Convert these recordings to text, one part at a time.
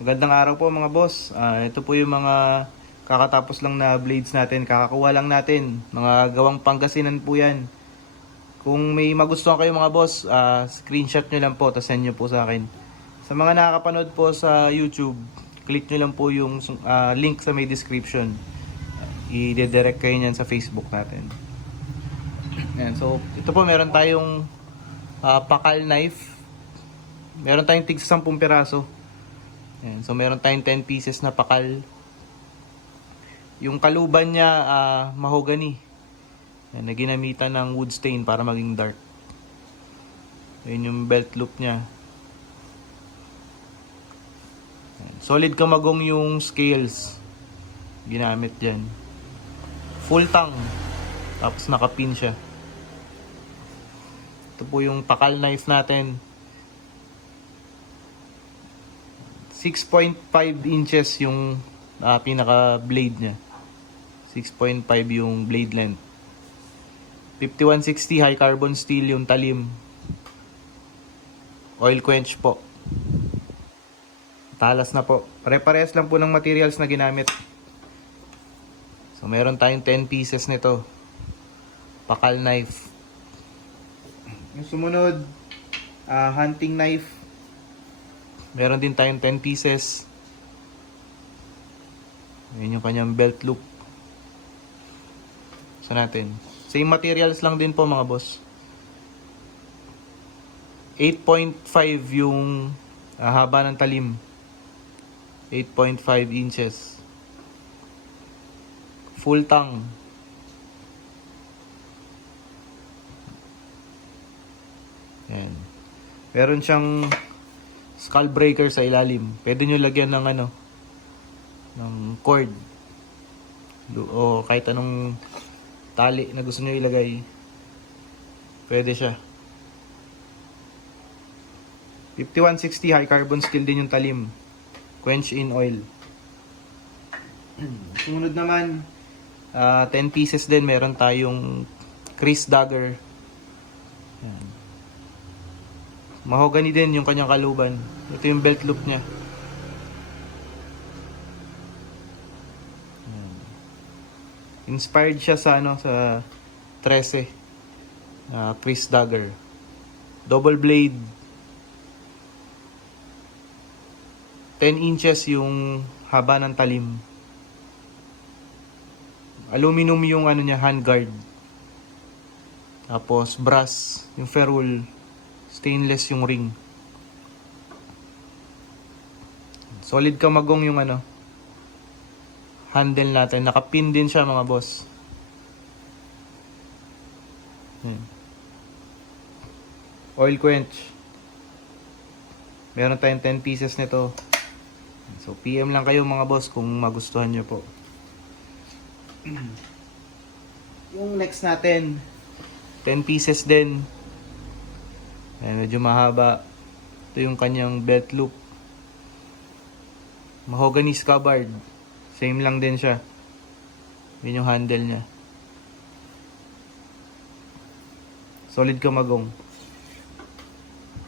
Magandang araw po mga boss. Ah, ito po yung mga kakatapos lang na blades natin. Kakakuha lang natin. Mga gawang Pangasinan po yan. Kung may magustuhan kayo mga boss, ah, screenshot nyo lang po, tapos send nyo po sa akin. Sa mga nakakapanood po sa YouTube, click nyo lang po yung ah, link sa may description. I-direct kayo niyan sa Facebook natin. Ayan, so, ito po meron tayong ah, pakal knife. Meron tayong tig 10 piraso. Ayan, so meron tayong 10 pieces na pakal. Yung kaluban niya, ah, mahogany. Ayan, na ginamitan ng wood stain para maging dark. Ayan yung belt loop niya. Ayan, solid kamagong yung scales. Ginamit dyan. Full tang. Tapos nakapin siya. Ito po yung pakal knife natin. 6.5 inches yung ah, pinaka blade niya. 6.5 yung blade length. 5160 high carbon steel yung talim. Oil quench po. Talas na po. Pare-parehas lang po ng materials na ginamit. So meron tayong 10 pieces nito. Pakal knife. Yung sumunod, ah, hunting knife. Meron din tayong 10 pieces. Ayan yung kanyang belt loop. Sa natin. Same materials lang din po mga boss. 8.5 yung ah, haba ng talim. 8.5 inches. Full tang. Ayan. Meron siyang skull breaker sa ilalim. Pwede nyo lagyan ng ano, ng cord. O kahit anong tali na gusto nyo ilagay. Pwede siya. 5160 high carbon steel din yung talim. Quench in oil. Sumunod naman, ah, 10 pieces din. Meron tayong Chris Dagger. Yan. Mahogany din yung kanyang kaluban. Ito yung belt loop niya. Yan. Inspired siya sa ano sa 13 na Chris Dagger. Double blade. 10 inches yung haba ng talim. Aluminum yung ano niya handguard. Tapos brass yung ferrule. Stainless yung ring. Solid kamagong yung ano handle natin. Nakapin din siya mga boss. Yan. Oil quench. Meron tayong 10 pieces nito. So, PM lang kayo mga boss kung magustuhan nyo po. Yung next natin, 10 pieces din. Ayan, medyo mahaba. Ito yung kanyang belt loop. Mahogany scabbard. Same lang din siya. Yun yung handle niya. Solid kamagong.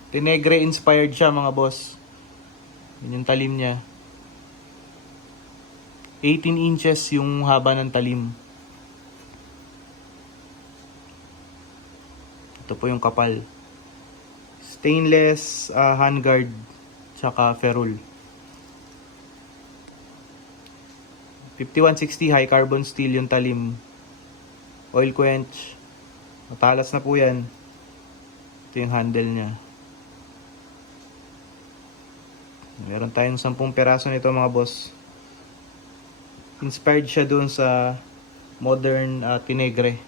Tinegre inspired siya mga boss. Yun yung talim niya. 18 inches yung haba ng talim. Ito po yung kapal. Stainless ah, handguard tsaka ferrule. 5160 high carbon steel yung talim. Oil quench. Matalas na po yan. Ito yung handle niya. Meron tayong 10 peraso nito mga boss. Inspired siya doon sa modern uh, tinegre.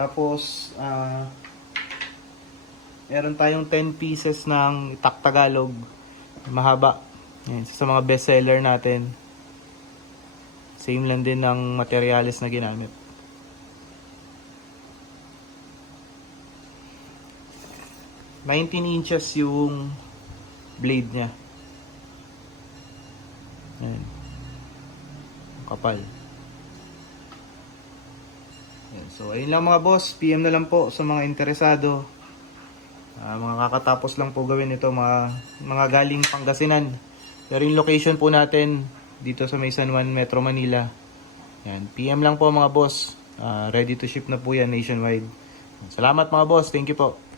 Tapos, ah meron tayong 10 pieces ng itak Tagalog. Mahaba. Yan, sa mga bestseller natin. Same lang din ng materials na ginamit. Nineteen inches yung blade niya. Yan. Ang Kapal. Yan. So, ayun lang mga boss. PM na lang po sa mga interesado. Ah, mga kakatapos lang po gawin ito, mga, mga galing Pangasinan. Pero yung location po natin dito sa May San Juan, Metro Manila. Yan, PM lang po mga boss. Ah, ready to ship na po yan nationwide. Salamat mga boss. Thank you po.